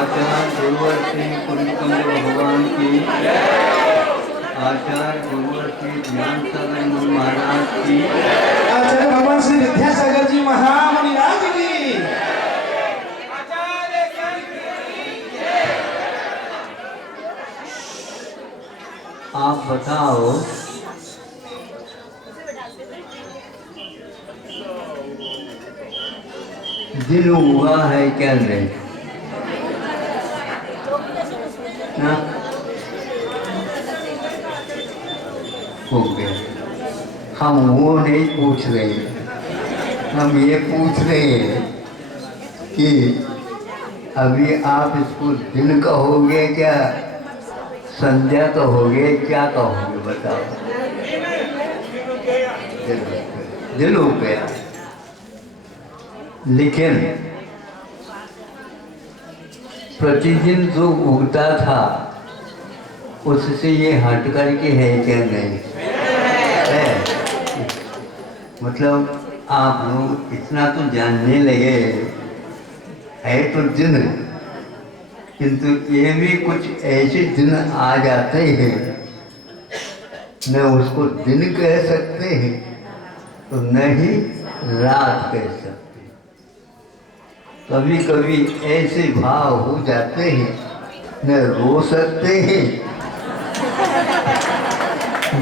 आचार्य गुरुवर श्री कुंज भगवान की, आचार्य गुरुवर श्री ज्ञान सागर महाराज की, आचार्य भगवान श्री विद्यासागर जी महामुनि राज की। आप बताओ दिन हुआ है क्या नहीं ना? हो गया। हम वो नहीं पूछ रहे, हम ये पूछ रहे हैं कि अभी आप इसको दिन कहोगे क्या, संध्या कहोगे, क्या कहोगे बताओ? दिन हो गया। लेकिन प्रतिदिन जो उगता था उससे ये हट करके है क्या नहीं है? मतलब आप लोग इतना तो जानने लगे है तो दिन, किंतु ये भी कुछ ऐसे दिन आ जाते हैं न उसको दिन कह सकते हैं तो न ही रात कह सकते। कभी कभी ऐसे भाव हो जाते हैं न रो सकते हैं,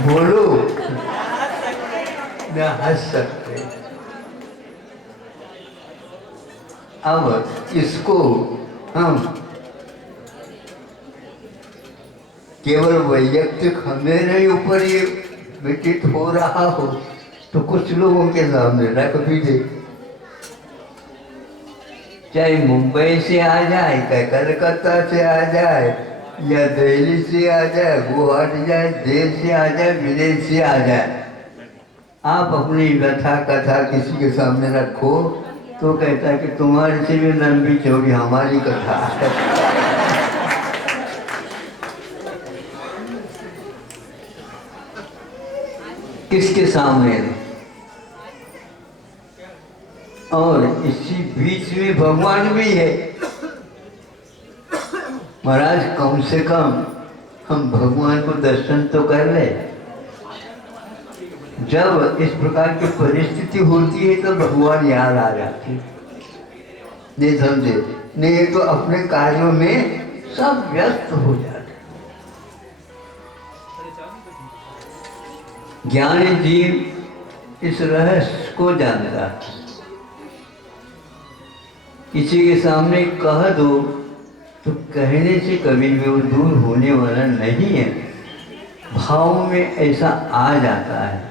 बोलो न हंस सकते हैं। अब इसको हम केवल वैयक्तिक मेरे ऊपर ये व्यतीत हो रहा हो तो कुछ लोगों के सामने रख भी दे, चाहे मुंबई से आ जाए, चाहे कलकत्ता से आ जाए, या दिल्ली से आ जाए, गुवाहाटी जाए, देश से आ जाए, विदेश से आ जाए, आप अपनी व्यथा कथा किसी के सामने रखो तो कहता है कि तुम्हारी से भी लंबी चौड़ी हमारी कथा है। किसके सामने? और इसी बीच में भगवान भी है। महाराज कम से कम हम भगवान को दर्शन तो कर ले। जब इस प्रकार की परिस्थिति होती है तो भगवान याद आ जाती है, नहीं समझे? नहीं तो अपने कार्यों में सब व्यस्त हो जाते। ज्ञानी जीव इस रहस्य को जानता है। किसी के सामने कह दो तो कहने से कभी भी वो दूर होने वाला नहीं है, भाव में ऐसा आ जाता है।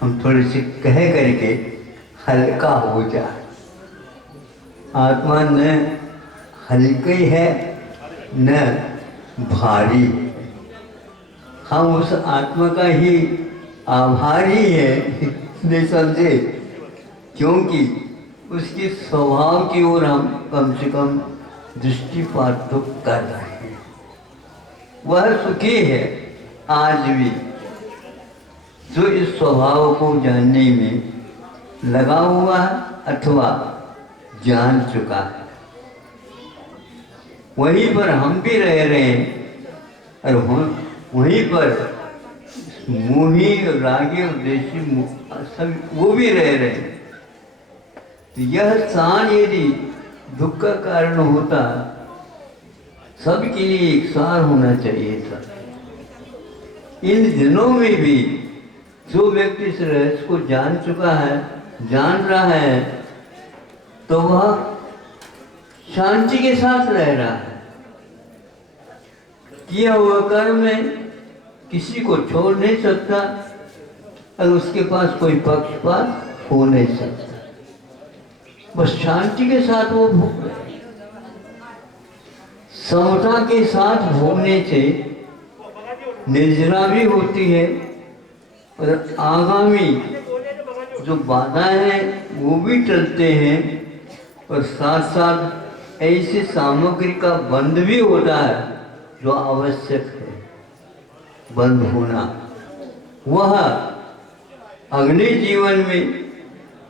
हम थोड़ी सी कह करके हल्का हो जाए। आत्मा न हल्की है न भारी, हम उस आत्मा का ही आभारी है, नहीं समझे? क्योंकि उसके स्वभाव की ओर हम कम से कम दृष्टिपात तो कर रहे हैं। वह सुखी है आज भी जो इस स्वभाव को जानने में लगा हुआ है अथवा जान चुका है। वहीं पर हम भी रह रहे हैं और वहीं पर मोही रागी और देशी सब वो भी रह रहे हैं। तो यह स्थान यदि दुख का कारण होता सबके लिए एक सार होना चाहिए था। इन दिनों में भी जो व्यक्ति इस रहस्य को जान चुका है, जान रहा है, तो वह शांति के साथ रह रहा है। किया हुआ कर्म में किसी को छोड़ नहीं सकता और उसके पास कोई पक्षपात हो नहीं सकता। बस शांति के साथ वो भोग रहे। समता के साथ भोगने से निर्जरा भी होती है और आगामी जो बाधाएं हैं वो भी टलते हैं और साथ साथ ऐसी सामग्री का बंध भी होता है जो आवश्यक है बंद होना। वह अगले जीवन में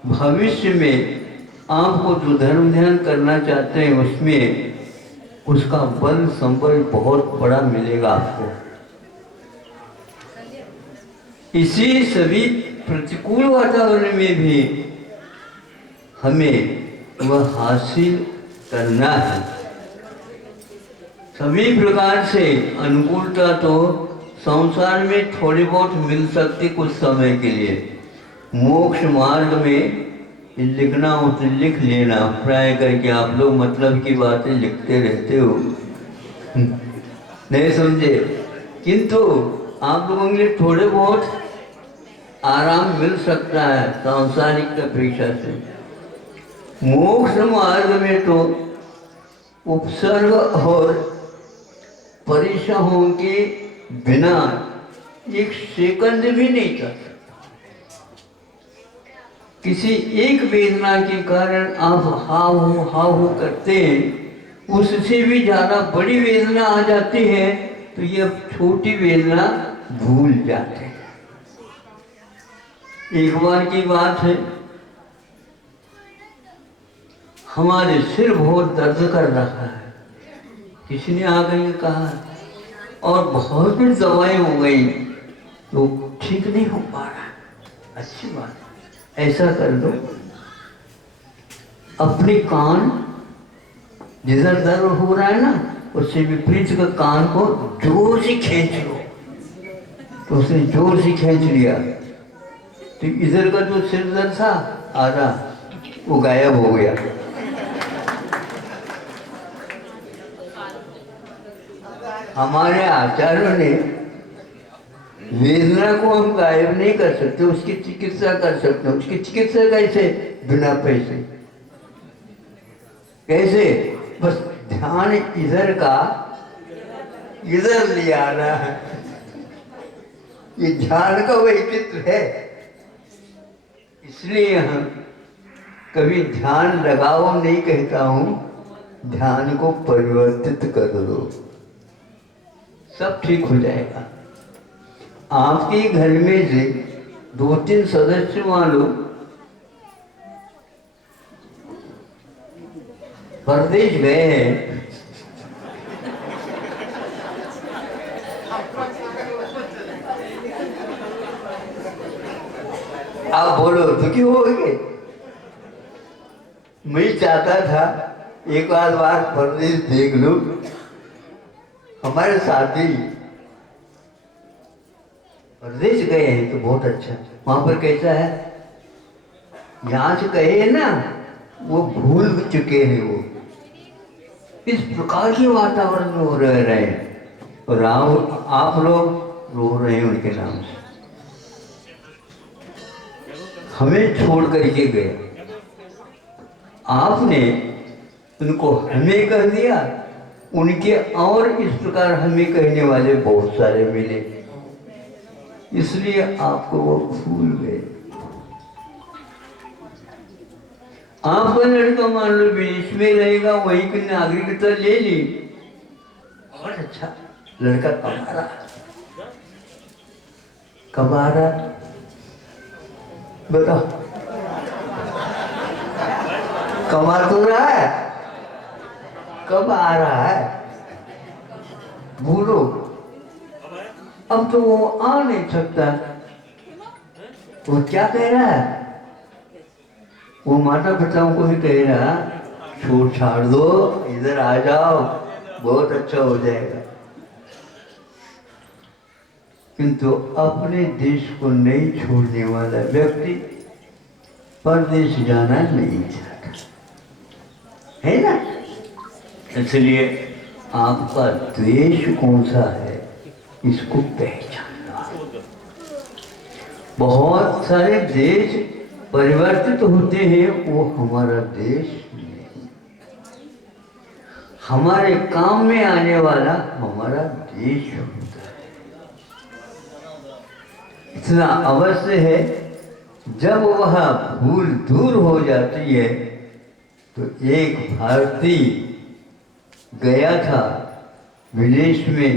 भविष्य में आपको जो धर्म ध्यान करना चाहते हैं उसमें उसका बल संबल बहुत बड़ा मिलेगा आपको। इसी सभी प्रतिकूल वातावरण में भी हमें वह हासिल करना है। सभी प्रकार से अनुकूलता तो संसार में थोड़ी बहुत मिल सकती कुछ समय के लिए। मोक्ष मार्ग में लिखना हो तो लिख लेना, प्राय करके आप लोग मतलब की बातें लिखते रहते हो नहीं समझे, किंतु आप लोगों के लिए थोड़े बहुत आराम मिल सकता है सांसारिक अपेक्षा से। मोक्ष मार्ग में तो उपसर्ग और परिश्रमों के बिना एक सेकंड भी नहीं चल सकता। किसी एक वेदना के कारण आप हाउ करते हैं, उससे भी ज्यादा बड़ी वेदना आ जाती है तो ये छोटी वेदना भूल जाते हैं। एक बार की बात है, हमारे सिर बहुत दर्द कर रहा है, किसी ने आकर के कहा और बहुत भी दवाई हो गई तो ठीक नहीं हो पा रहा। अच्छी बात, ऐसा कर लो, अपने कान जिधर दर्द हो रहा है ना उससे विपरीत का कान को जोर से खींच लो। तो उसने जोर से खींच लिया तो इधर का जो सिर दर्द था आधा वो गायब हो गया। हमारे आचार्यों ने वेदना को हम गायब नहीं कर सकते, उसकी चिकित्सा कर सकते हैं। उसकी चिकित्सा कैसे? बिना पैसे। कैसे? बस ध्यान इधर का इधर ले आना है। ये ध्यान का वैचित्र है, इसलिए हम कभी ध्यान लगाओ नहीं कहता हूं, ध्यान को परिवर्तित कर दो, सब ठीक हो जाएगा। आपके घर में से 2-3 सदस्य मान लो परदेश गए हैं, आप बोलो दुखी हो गए। मैं चाहता था एक आध बार परदेश देख लो। हमारे साथी परदेश गए हैं तो बहुत अच्छा, वहां पर कैसा है, यहाँ से कहे ना वो भूल चुके हैं, वो इस प्रकार के वातावरण में वो रह रहे हैं और आप लोग रो रहे हैं उनके नाम से। हमें छोड़ करके गए, आपने उनको हमें कह दिया, उनके और इस प्रकार हमें कहने वाले बहुत सारे मिले, इसलिए आपको वो भूल गए। आपका लड़का मान लो विदेश में रहेगा, वहीं की नागरिकता ले ली, और अच्छा लड़का कमा रहा बताओ, कमा तो रहा है, कब आ रहा है भूलो। अब तो वो आ नहीं सकता, वो क्या कह रहा है, वो माता पिताओं को भी कह रहा छोड़ छाड़ दो, इधर आ जाओ, बहुत अच्छा हो जाएगा। किंतु अपने देश को नहीं छोड़ने वाला व्यक्ति परदेश जाना नहीं चाहता है ना। इसलिए आपका द्वेष कौन सा है इसको पहचानना। बहुत सारे देश परिवर्तित होते हैं, वो हमारा देश नहीं। हमारे काम में आने वाला हमारा देश होता है। इतना अवश्य है, जब वह भूल दूर हो जाती है तो एक भारतीय गया था विदेश में,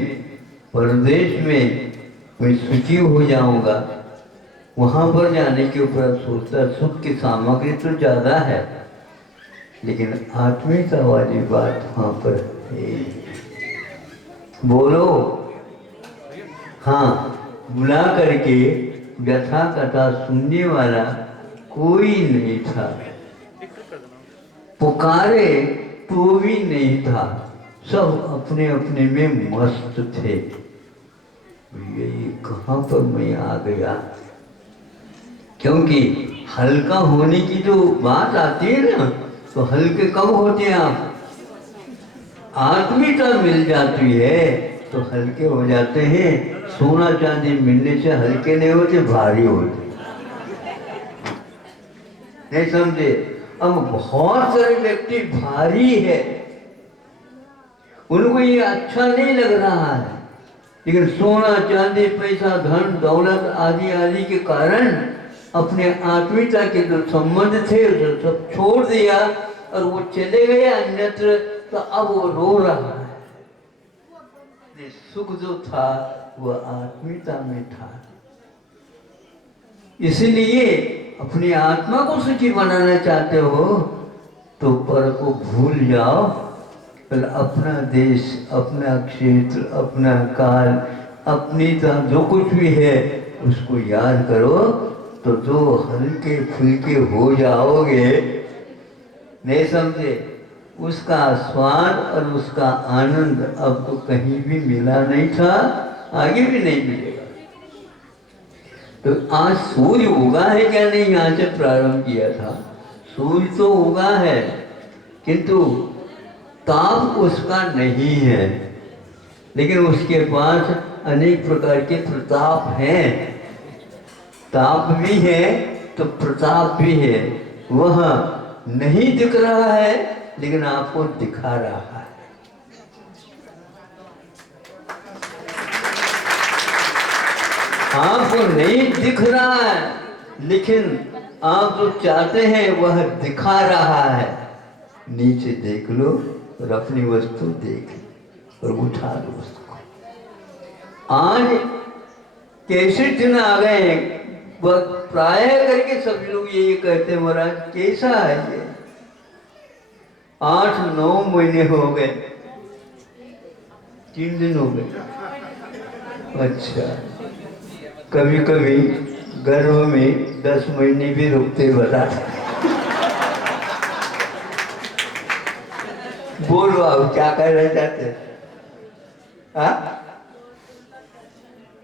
परदेश में, मैं सुखी हो जाऊंगा। वहां पर जाने के ऊपर सोचता सुख की सामग्री तो ज्यादा है, लेकिन आत्मीयता वाली बात वहां पर बोलो। हाँ, बुला करके व्यथा कथा सुनने वाला कोई नहीं था, पुकारे तो भी नहीं था, सब अपने अपने में मस्त थे। ये कहाँ पर मैं आ गया? क्योंकि हल्का होने की जो बात आती है ना, तो हल्के कब होते हैं आप? आत्मीयता मिल जाती है तो हल्के हो जाते हैं। सोना चांदी मिलने से हल्के नहीं होते, भारी होते। नहीं समझे? अब बहुत सारे व्यक्ति भारी है, उनको ये अच्छा नहीं लग रहा है, लेकिन सोना चांदी पैसा धन दौलत आदि आदि के कारण अपने आत्मीयता के जो संबंध थे उसे सब छोड़ दिया और वो चले गए अन्यत्र। तो अब वो रो रहा है। सुख जो था वो आत्मीयता में था। इसलिए अपनी आत्मा को सुखी बनाना चाहते हो तो पर को भूल जाओ, पर अपना देश, अपना क्षेत्र, अपना काल, अपनी जो कुछ भी है उसको याद करो, तो जो हल्के फुल्के हो जाओगे। नहीं समझे? उसका स्वाद और उसका आनंद अब तो कहीं भी मिला नहीं था, आगे भी नहीं मिलेगा। तो आज सूर्य उगा है क्या? नहीं, यहाँ से प्रारंभ किया था। सूर्य तो उगा है, किंतु ताप उसका नहीं है, लेकिन उसके पास अनेक प्रकार के प्रताप हैं। ताप भी है तो प्रताप भी है। वह नहीं दिख रहा है लेकिन आपको दिखा रहा है। आपको नहीं दिख रहा है लेकिन आप जो चाहते हैं वह दिखा रहा है। नीचे देख लो और अपनी वस्तु देख और उठा लो उसको। आज कैसे दिन आ गए हैं, प्राय करके सब लोग यही कहते हैं, महाराज कैसा है ये? 8-9 महीने हो गए, 3 दिन हो गए। अच्छा, कभी कभी गर्भ में 10 महीने भी रुकते बता। बोलो आप क्या कहना चाहते हैं?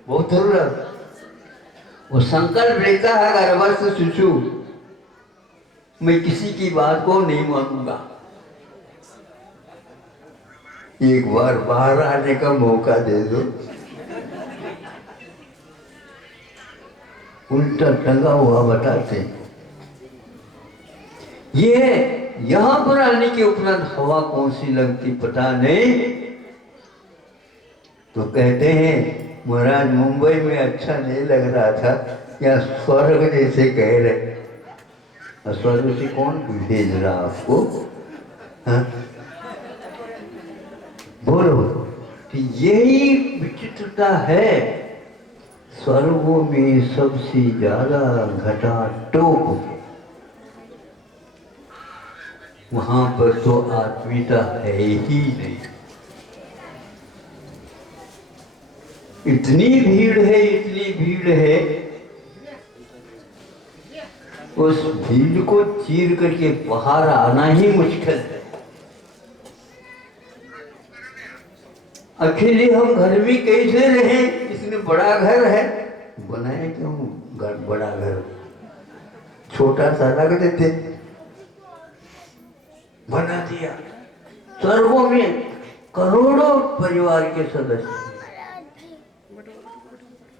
बहुत जरूरत। वो संकल्प लेता है गर्भस्थ शिशु, मैं किसी की बात को नहीं मानूंगा, एक बार बाहर आने का मौका दे दो। उल्टा टंगा हुआ बताते ये यहां पर आने के उपरांत हवा कौन सी लगती पता नहीं, तो कहते हैं महाराज मुंबई में अच्छा नहीं लग रहा था, या स्वर्ग जैसे कह रहे। और स्वर्ग से कौन भेज रहा आपको? हाँ? बोलो। तो यही विचित्रता है। स्वर्गों में सबसे ज्यादा घटा टोप, वहां पर तो आत्मीयता है ही नहीं। इतनी भीड़ है, इतनी भीड़ है, उस भीड़ को चीर करके बाहर आना ही मुश्किल है। अकेले हम घर में कैसे रहे? इसने बड़ा घर है, बनाए क्यों घर? बड़ा घर छोटा सा लग देते, बना दिया। स्वर्गों में करोड़ों परिवार के सदस्य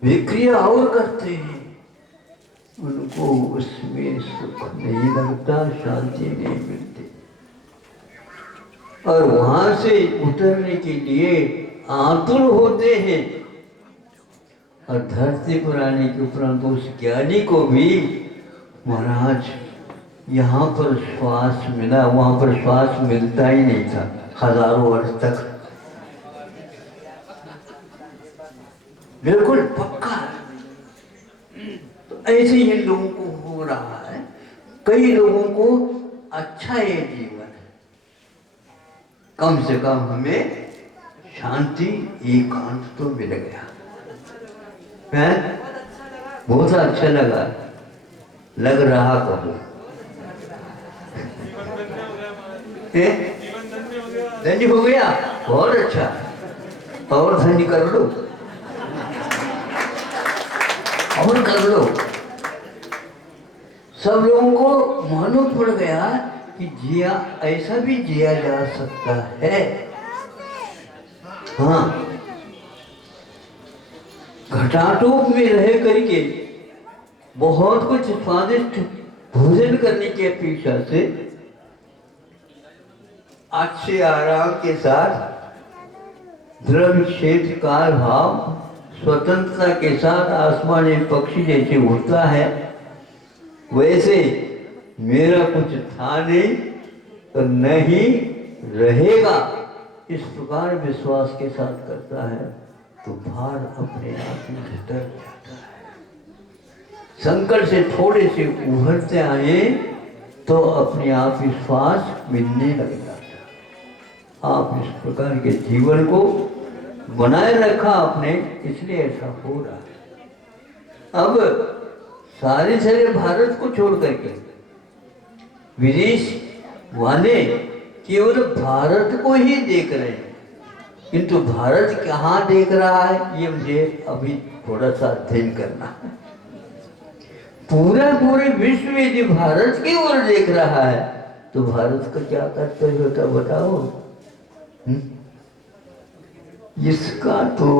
विक्रिया और करते हैं, उनको उसमें सुख नहीं लगता, शांति नहीं मिलती, और वहां से उतरने के लिए आतुर होते हैं। और धरती पर आने के उपरांत उस ज्ञानी को भी महाराज यहाँ पर श्वास मिला, वहां पर श्वास मिलता ही नहीं था हजारों वर्ष तक। बिल्कुल पक्का। तो ऐसे ही लोगों को हो रहा है। कई लोगों को अच्छा ये जीवन है, कम से कम हमें शांति एकांत तो मिल गया है। बहुत अच्छा लगा, लग रहा कहो धन्य हो गया, बहुत अच्छा, और धन्य कर लो, और कर लो। सब लोगों को मालूम पड़ गया कि जिया ऐसा भी जिया जा सकता है। हाँ, घटाटोप में रह करके बहुत कुछ स्वादिष्ट भोजन करने की अपेक्षा से अच्छे आराम के साथ द्रव्य क्षेत्र काल भाव स्वतंत्रता के साथ आसमान में पक्षी जैसे उड़ता है, वैसे मेरा कुछ था नहीं तो नहीं रहेगा, इस प्रकार विश्वास के साथ करता है तो भार अपने आप में भीतर जाता है। संकट से थोड़े से उभरते आए तो अपने आप विश्वास मिलने लग जाता है। आप इस प्रकार के जीवन को बनाए रखा आपने, इसलिए ऐसा हो रहा है। अब सारे भारत को छोड़ करके विदेश वाले केवल भारत को ही देख रहे हैं, किंतु भारत कहाँ देख रहा है ये मुझे अभी थोड़ा सा अध्ययन करना है। पूरे विश्व में यदि भारत की ओर देख रहा है तो भारत का क्या कर्तव्य होता बताओ? इसका तो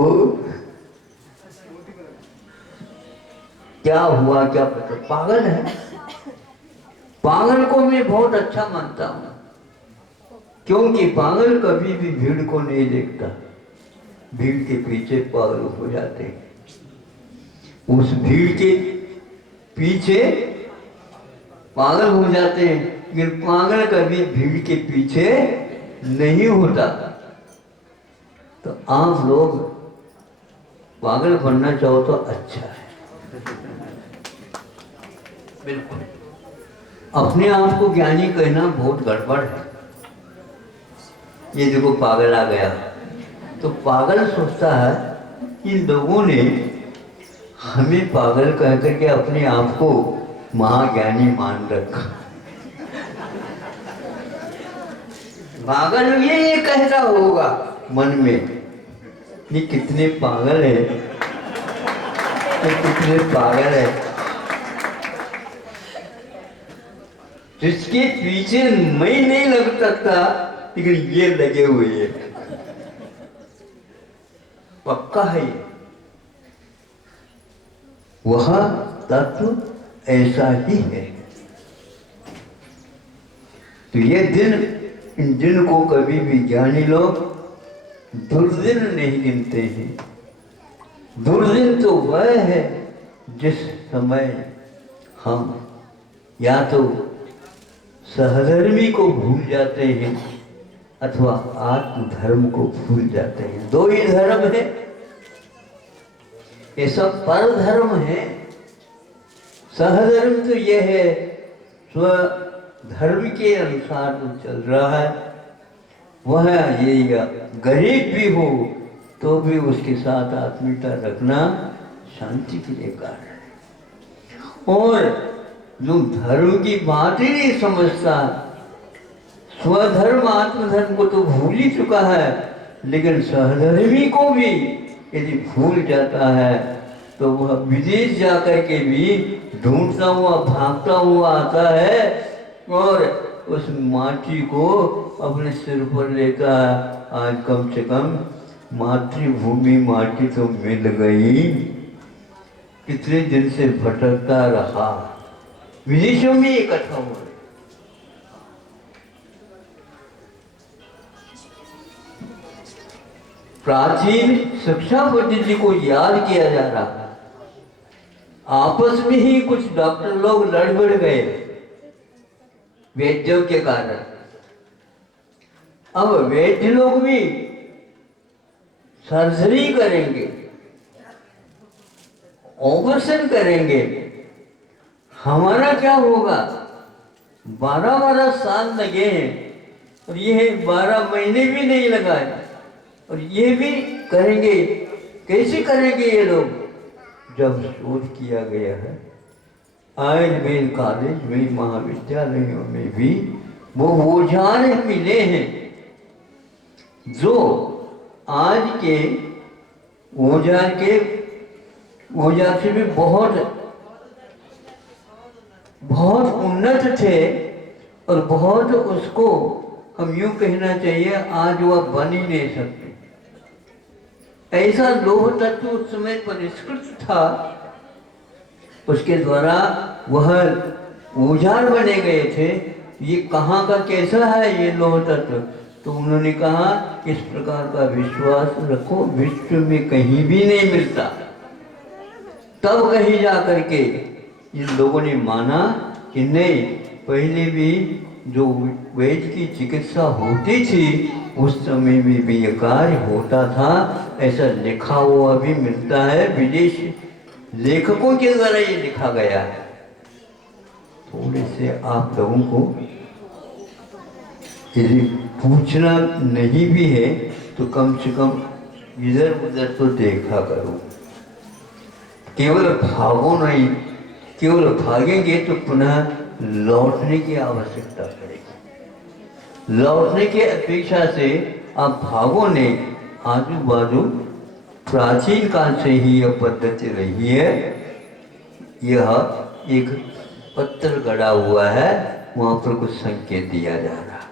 क्या हुआ क्या पता, पागल है। पागल को मैं बहुत अच्छा मानता हूं, क्योंकि पागल कभी भी भीड़ को नहीं देखता, भीड़ के पीछे पागल हो जाते हैं। उस भीड़ के पीछे पागल हो जाते हैं, लेकिन पागल कभी भीड़ के पीछे नहीं होता। तो आप लोग पागल बनना चाहो तो अच्छा है, बिल्कुल। अपने आप को ज्ञानी कहना बहुत गड़बड़ है। ये देखो पागल आ गया, तो पागल सोचता है कि लोगों ने हमें पागल कह करके अपने आप को महाज्ञानी मान रखा। पागल ये कहता होगा मन में, ये कितने पागल है, ये कितने पागल है, जिसके पीछे मैं नहीं लग सकता लेकिन ये लगे हुए हैं, पक्का है ये। वह तत्व ऐसा ही है। तो ये दिन, इन दिन को कभी भी ज्ञानी लोग दुर्दिन नहीं गिनते हैं। दुर्दिन तो वह है जिस समय हम या तो सहधर्मी को भूल जाते हैं अथवा आत्मधर्म को भूल जाते हैं। दो ही धर्म है, ये सब पर धर्म है। सहधर्म तो यह है स्वधर्म के अनुसार जो चल रहा है, वह ये गरीब भी हो तो भी उसके साथ आत्मीयता रखना शांति के लिए कारण है। और जो धर्म की बात ही नहीं समझता, स्वधर्म आत्मधर्म को तो भूल ही चुका है, लेकिन सहधर्मी को भी यदि भूल जाता है तो वह विदेश जाकर के भी ढूंढता हुआ भागता हुआ आता है और उस माटी को अपने सिर पर लेकर आज कम से कम मातृभूमि माटी तो मिल गई। कितने दिन से भटकता रहा, विदेशों में इकट्ठा हो रहे। प्राचीन शिक्षा पद्धति को याद किया जा रहा है। आपस में ही कुछ डॉक्टर लोग लड़ भिड़ गए वैद्यों के कारण। अब वैद्य लोग भी सर्जरी करेंगे, ऑपरेशन करेंगे, हमारा क्या होगा? 12-12 साल लगे हैं और ये 12 महीने भी नहीं लगाए, और ये भी करेंगे। कैसे करेंगे ये लोग? जब शोध किया गया है आयुर्वेद कॉलेज में, महाविद्यालयों में भी वो औजार मिले हैं जो आज के औजार से भी बहुत बहुत उन्नत थे, और बहुत उसको हम यूं कहना चाहिए आज वह बन ही नहीं सकते। ऐसा लौह तत्व उस समय परिष्कृत था, उसके द्वारा वह औजार बने गए थे। ये कहाँ का कैसा है ये लौह तत्व? तो उन्होंने कहा इस प्रकार का विश्वास रखो, विश्व में कहीं भी नहीं मिलता। तब कहीं जा करके इन लोगों ने माना कि नहीं, पहले भी जो वैद्य की चिकित्सा होती थी उस समय में भी ये कार्य होता था, ऐसा लिखा हुआ भी मिलता है। विदेशी लेखकों के द्वारा ये लिखा गया है। थोड़े से आप लोगों को यदि पूछना नहीं भी है तो कम से कम इधर उधर तो देखा करो। केवल भागो नहीं, केवल भागेंगे तो पुनः लौटने की आवश्यकता पड़ेगी। लौटने की अपेक्षा से आप भागो नहीं। आजू बाजू प्राचीन काल से ही यह पद्धति रही है। यह एक पत्थर गड़ा हुआ है, वहां पर कुछ संकेत दिया जा रहा है।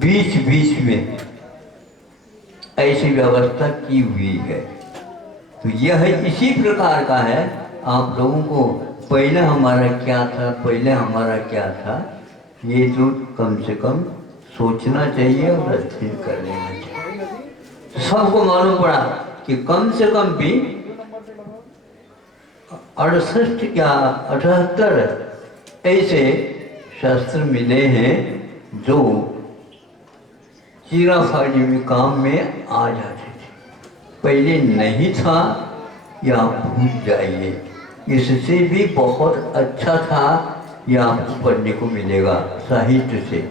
बीच बीच में ऐसी व्यवस्था की हुई है। तो यह इसी प्रकार का है। आप लोगों को पहले हमारा क्या था, पहले हमारा क्या था, ये तो कम से कम सोचना चाहिए और अध्ययन कर लेना चाहिए। सबको मालूम पड़ा कि कम से कम भी 68 या 78 ऐसे शास्त्र मिले हैं जो चीराफाड़ी में काम में आ जाते थे। पहले नहीं था, या भूल जाइए। इससे भी बहुत अच्छा था, यह आपको पढ़ने को मिलेगा साहित्य से।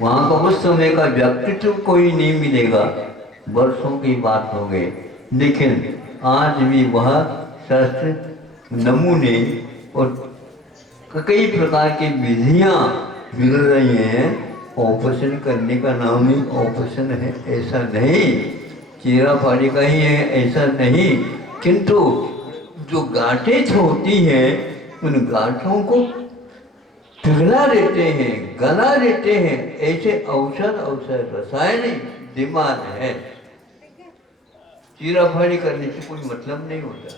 वहाँ का उस समय का व्यक्तित्व कोई नहीं मिलेगा, वर्षों की बात हो गई, लेकिन आज भी वह शास्त्र नमूने और कई प्रकार की विधियाँ मिल रही हैं। ऑपरेशन करने का नाम ही ऑपरेशन है ऐसा नहीं, चीराफाड़ी का ही है ऐसा नहीं, किंतु जो गांठें होती हैं उन गांठों को पिघला देते हैं, गला देते हैं। ऐसे औषध रासायनिक दिमाग है। चीराफाड़ी करने से कोई मतलब नहीं होता।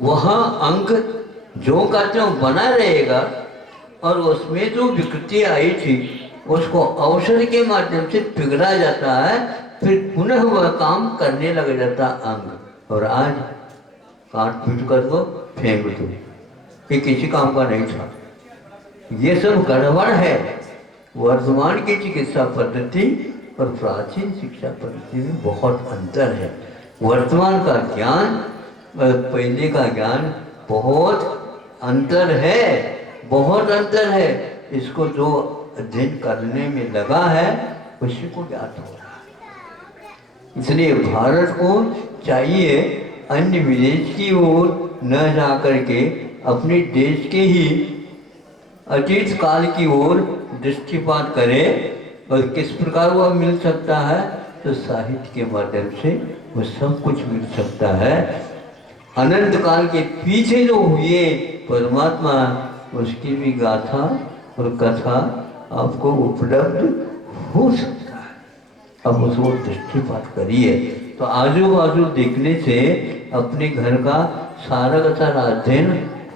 वहाँ अंग जो का त्यों बना रहेगा, और उसमें जो विकृति आई थी उसको औषध के माध्यम से पिघला जाता है, फिर पुनः वह काम करने लग जाता अंग। और आज काट पीट कर दो, फेंक दो, ये किसी काम का नहीं था। ये सब गड़बड़ है। वर्तमान की चिकित्सा पद्धति और प्राचीन शिक्षा पद्धति में बहुत अंतर है। वर्तमान का ज्ञान और पहले का ज्ञान बहुत अंतर है, बहुत अंतर है। इसको जो अध्ययन करने में लगा है उसी को ज्ञात हो रहा है। इसलिए भारत को चाहिए अन्य विदेश की ओर न जाकर के अपने देश के ही अतीत काल की ओर दृष्टिपात करे। और किस प्रकार वह मिल सकता है? तो साहित्य के माध्यम से वो सब कुछ मिल सकता है। अनंत काल के पीछे जो हुए परमात्मा, उसकी भी गाथा और कथा आपको उपलब्ध हो सकता है। अब उसको दृष्टिपात करिए तो आजू बाजू देखने से अपने घर का सारा का सारा अध्ययन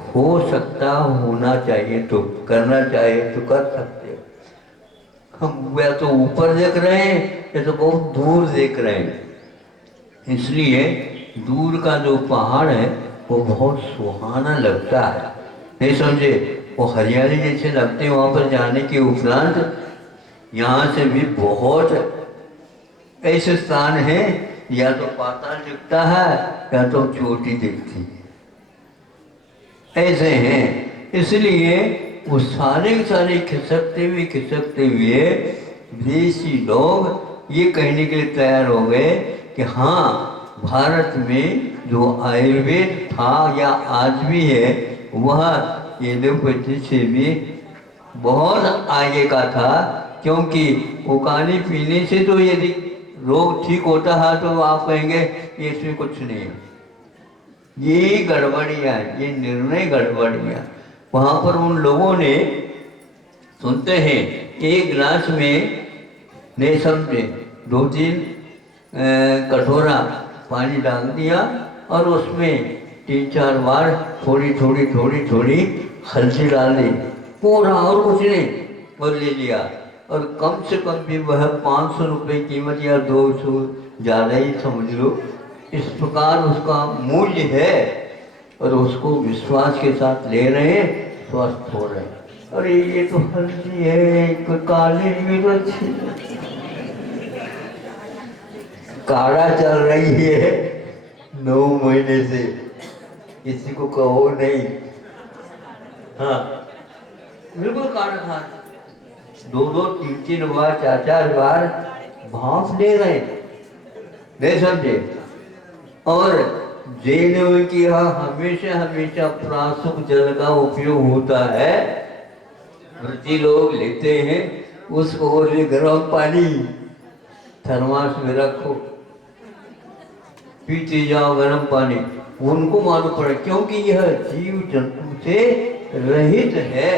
हो सकता, होना चाहिए तो करना चाहिए तो कर सकते हो। हम या तो ऊपर देख रहे हैं या तो बहुत दूर देख रहे हैं। इसलिए दूर का जो पहाड़ है वो बहुत सुहाना लगता है। नहीं समझे? वो हरियाली जैसे लगते हैं वहाँ पर जाने के उपरांत। यहाँ से भी बहुत ऐसे स्थान हैं, या तो पाताल दिखता है या तो चोटी दिखती है, ऐसे हैं। इसलिए वो सारे के सारे खिसकते हुए विदेशी लोग ये कहने के लिए तैयार हो गए कि हाँ, भारत में जो आयुर्वेद था या आज भी है वह एलोपैथी से भी बहुत आगे का था। क्योंकि वो पानी पीने से तो यदि रोग ठीक होता है तो आप कहेंगे ये इसमें कुछ नहीं है, ये गड़बड़ियाँ, ये निर्णय गड़बड़ियाँ। वहाँ पर उन लोगों ने, सुनते हैं, एक गिलास में नहीं समझे 2-3 कटोरा पानी डाल दिया और उसमें 3-4 बार थोड़ी हल्दी डाल दी, पूरा और कुछ नहीं, और ले लिया। और कम से कम भी वह 500 रुपये कीमत या 200 ज़्यादा ही समझ लो, इस प्रकार उसका मूल्य है। और उसको विश्वास के साथ ले रहे हैं, स्वस्थ हो रहे हैं। अरे ये तो हल्दी है, कोई काली मिर्च काढ़ा चल रही है 9 महीने से, किसी को कहो नहीं। हाँ, बिल्कुल काढ़ा था, 2-2, 3-3 बार, 4-4 बार भाप ले रहे, नहीं समझे। और जैनों की हमेशा प्रासुक जल का उपयोग होता है, व्रती लोग लेते हैं उसको, और गर्म पानी थर्मास में रखो, पीते जाओ गर्म पानी। उनको मालूम पड़ा क्योंकि यह जीव जंतु से रहित है,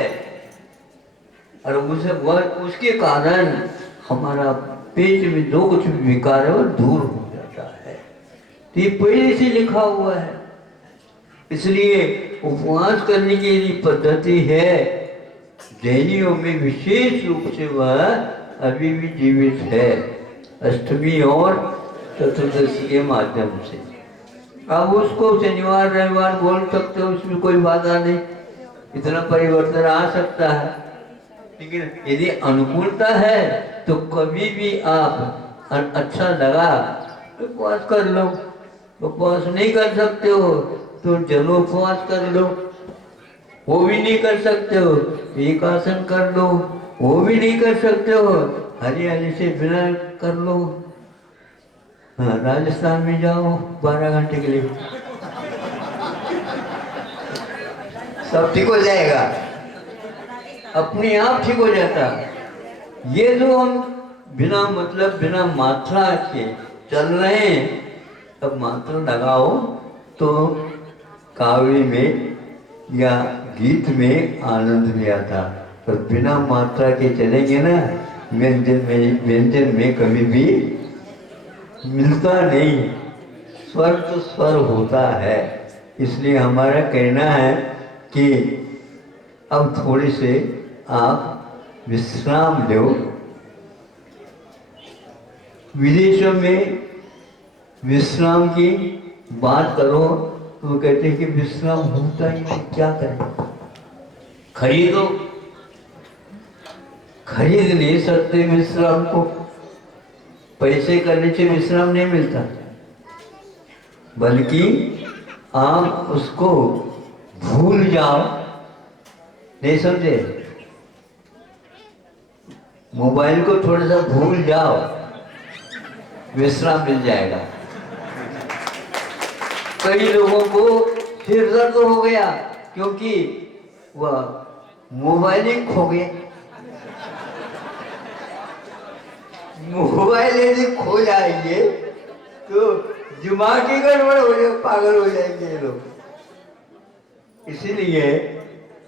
और उसके कारण हमारा पेट में जो कुछ भी विकार है वो दूर हो जाता है। तो ये पहले से लिखा हुआ है। इसलिए उपवास करने की यदि पद्धति है, जैनियों में विशेष रूप से वह अभी भी जीवित है, अष्टमी और चतुर्दशी के माध्यम से। अब उसको शनिवार रविवार बोल सकते हो, उसमें कोई बाधा नहीं, इतना परिवर्तन आ सकता है। लेकिन यदि अनुकूलता है तो कभी भी आप अच्छा लगा तो उपवास कर लो, उपवास नहीं कर सकते हो तो जलो उपवास कर लो, वो भी नहीं कर सकते हो एक आसन कर लो, वो भी नहीं कर सकते हो हरियाली से बिना कर लो। हाँ, राजस्थान में जाओ 12 घंटे के लिए, सब ठीक हो जाएगा, अपने आप ठीक हो जाता। ये जो हम बिना मतलब बिना मात्रा के चल रहे हैं, अब मात्रा लगाओ तो काव्य में या गीत में आनंद भी आता, पर बिना मात्रा के चलेंगे ना, व्यंजन में कभी भी मिलता नहीं, स्वर तो स्वर होता है। इसलिए हमारा कहना है कि अब थोड़े से आप विश्राम लो। विदेशों में विश्राम की बात करो तो कहते हैं कि विश्राम होता ही नहीं, क्या करें, खरीदो, खरीद नहीं सकते विश्राम को, पैसे करने से विश्राम नहीं मिलता, बल्कि आप उसको भूल जाओ, नहीं समझे, मोबाइल को थोड़ा सा भूल जाओ, विश्राम मिल जाएगा। कई लोगों को सिर दर्द हो गया क्योंकि वह मोबाइल ही खो गया, मोबाइल यदि खो जाएंगे तो दिमाग की गड़बड़ हो जाए, पागल हो जाएंगे ये लोग। इसीलिए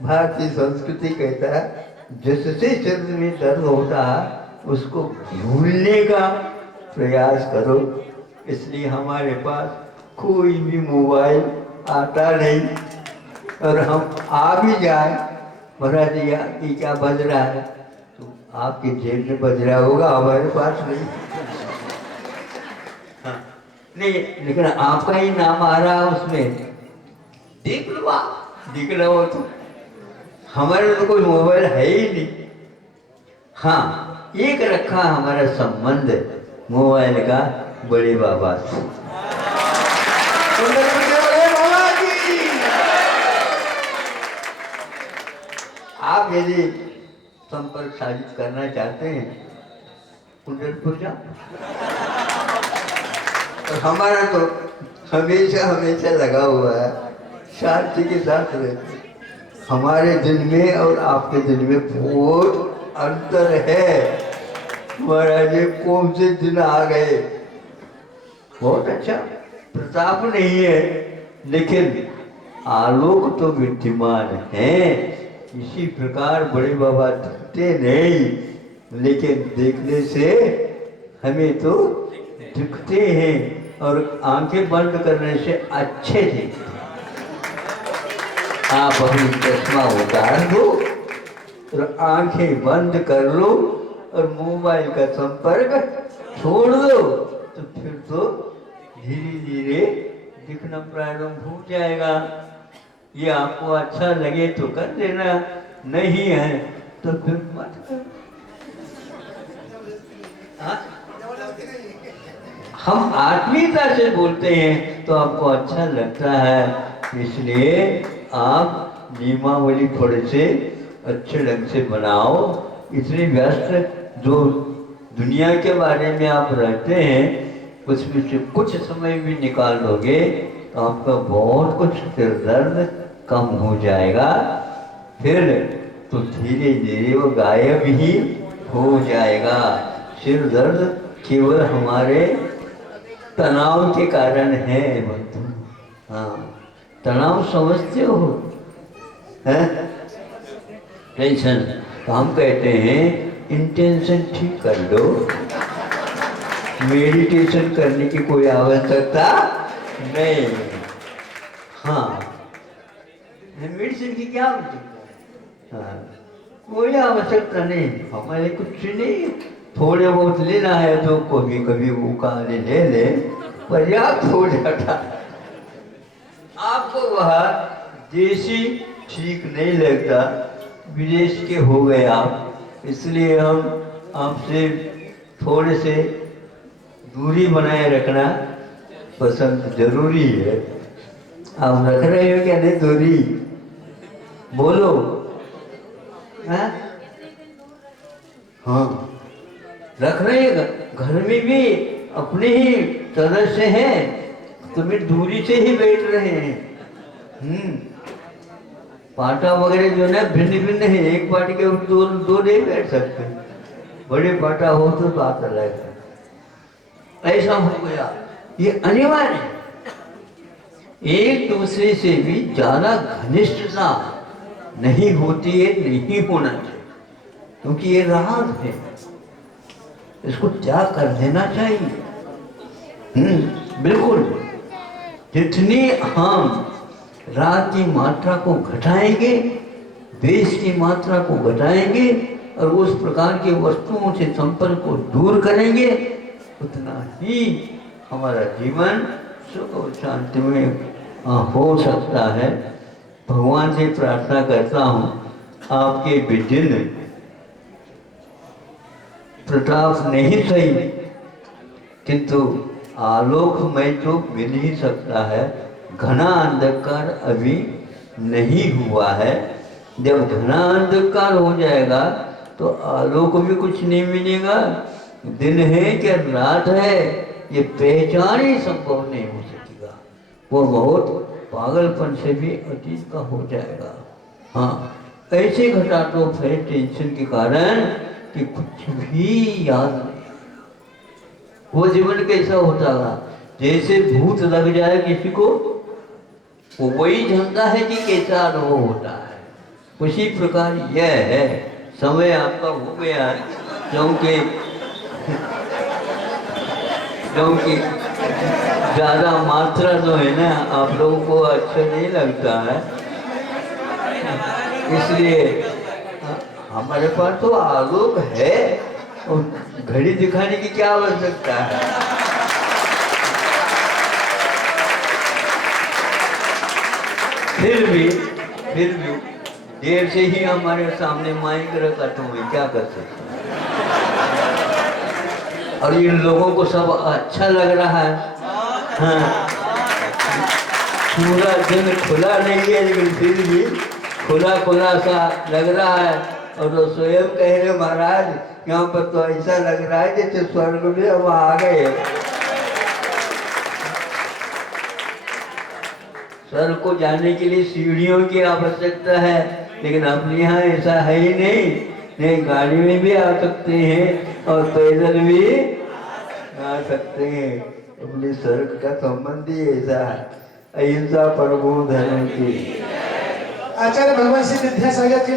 भारतीय संस्कृति कहता है जिससे शरीर में दर्द होता है उसको भूलने का प्रयास करो। इसलिए हमारे पास कोई भी मोबाइल आता नहीं, और हम आ भी जाए, महाराज ये क्या बज रहा है, तो आपके जेब में बज रहा होगा, हमारे पास नहीं। हाँ, नहीं, लेकिन आपका ही नाम आ रहा है उसमें, देख लो, आप देख लो तो, हमारे तो कोई मोबाइल है ही नहीं। हाँ, एक रखा हमारा संबंध मोबाइल का बड़े बाबा से। आप यदि संपर्क साजिश करना चाहते हैं कुंडलपुर जाओ। और हमारा तो हमेशा हमेशा लगा हुआ है, शांति के साथ रहते। हमारे दिल में और आपके दिल में बहुत अंतर है। महाराज ये कौन से दिन आ गए। बहुत अच्छा, प्रताप नहीं है लेकिन आलोक तो विद्यमान है। इसी प्रकार बड़े बाबा दिखते नहीं लेकिन देखने से हमें तो दिखते हैं और आंखें बंद करने से अच्छे दिखते हैं। आप अपनी चश्मा उतार दो और आंखें बंद कर लो और मोबाइल का संपर्क छोड़ दो तो फिर तो धीरे धीरे दिखना प्रारंभ हो जाएगा। ये आपको अच्छा लगे तो कर देना, नहीं है तो फिर मत कर। हम आत्मीयता से बोलते हैं तो आपको अच्छा लगता है, इसलिए आप नियमावली थोड़े से अच्छे ढंग से बनाओ। इतनी व्यस्त जो दुनिया के बारे में आप रहते हैं उसमें से कुछ समय भी निकाल दोगे तो आपका बहुत कुछ सिर दर्द कम हो जाएगा। फिर तो धीरे धीरे वो गायब ही हो जाएगा। सिर दर्द केवल हमारे तनाव के कारण है बंधु। हाँ, तनाव समझते हो, है टेंशन। तो हम कहते हैं इंटेंशन ठीक कर लो, मेडिटेशन करने की कोई आवश्यकता नहीं। हाँ, मेडिसिन की क्या आवश्यकता है? हाँ, कोई आवश्यकता नहीं, हमारे कुछ नहीं। थोड़े बहुत लेना है तो कभी कभी वो काले ले ले, पर्याप्त हो जाता। आपको वह देसी ठीक नहीं लगता, विदेश के हो गए आप, इसलिए हम आपसे थोड़े से दूरी बनाए रखना पसंद जरूरी है। आप रख रहे हो क्या नहीं दूरी? बोलो। हाँ, हाँ रख रहे हैं। घर में भी अपने ही सदस्य हैं, तुम्हें दूरी से ही बैठ रहे हैं। पाटा वगैरह जो है भिन्न भिन्न है, एक पार्टी के दो दो नहीं बैठ सकते। बड़े पाटा हो तो बात अलग है। ऐसा हो गया, ये अनिवार्य है। एक दूसरे से भी ज्यादा घनिष्ठता नहीं होती है, नहीं होना चाहिए, क्योंकि ये राज है, इसको त्याग कर देना चाहिए। बिल्कुल। जितनी हम राग की मात्रा को घटाएंगे, द्वेष की मात्रा को घटाएंगे और उस प्रकार की वस्तुओं से संपर्क को दूर करेंगे, उतना ही हमारा जीवन सुख और शांति में हो सकता है। भगवान से प्रार्थना करता हूँ आपके विदिन प्रताप नहीं सही किंतु आलोकमय तो मिल ही सकता है। घना अंधकार अभी नहीं हुआ है। जब घना अंधकार हो जाएगा तो आलोक भी कुछ नहीं मिलेगा। दिन है कि रात है ये पहचान ही संभव नहीं हो सकेगा। वो बहुत पागलपन से भी अतीत का हो जाएगा। हाँ, ऐसे घटाटोप है टेंशन के कारण कि कुछ भी याद नहीं। वो जीवन कैसा होता है? जैसे भूत लग जाए किसी को, वो वही जानता है कि कैसा अनुभव होता है। उसी प्रकार यह है, समय आपका हो गया है, क्योंकि ज़्यादा मात्रा जो है ना आप लोगों को अच्छा नहीं लगता है, इसलिए हमारे पास तो आलोक है और घड़ी दिखाने की क्या आवश्यकता है। फिर भी देर से ही हमारे सामने माइक रखा तो मैं क्या कर सकता हूँ। और इन लोगों को सब अच्छा लग रहा है। हाँ, पूरा दिन खुला नहीं है लेकिन फिर भी खुला खुला सा लग रहा है। और तो स्वयं कह रहे महाराज यहाँ पर तो ऐसा लग रहा है जैसे स्वर्ग में हम आ गए। स्वर्ग को जाने के लिए सीढ़ियों की आवश्यकता है, लेकिन अपने यहाँ ऐसा है ही नहीं गाड़ी में भी आ सकते हैं और पैदल भी आ सकते हैं। अपने स्वर्ग का संबंध ही ऐसा है। अहिंसा परमो धर्म की। आचार्य भगवान श्री विद्यासागर जी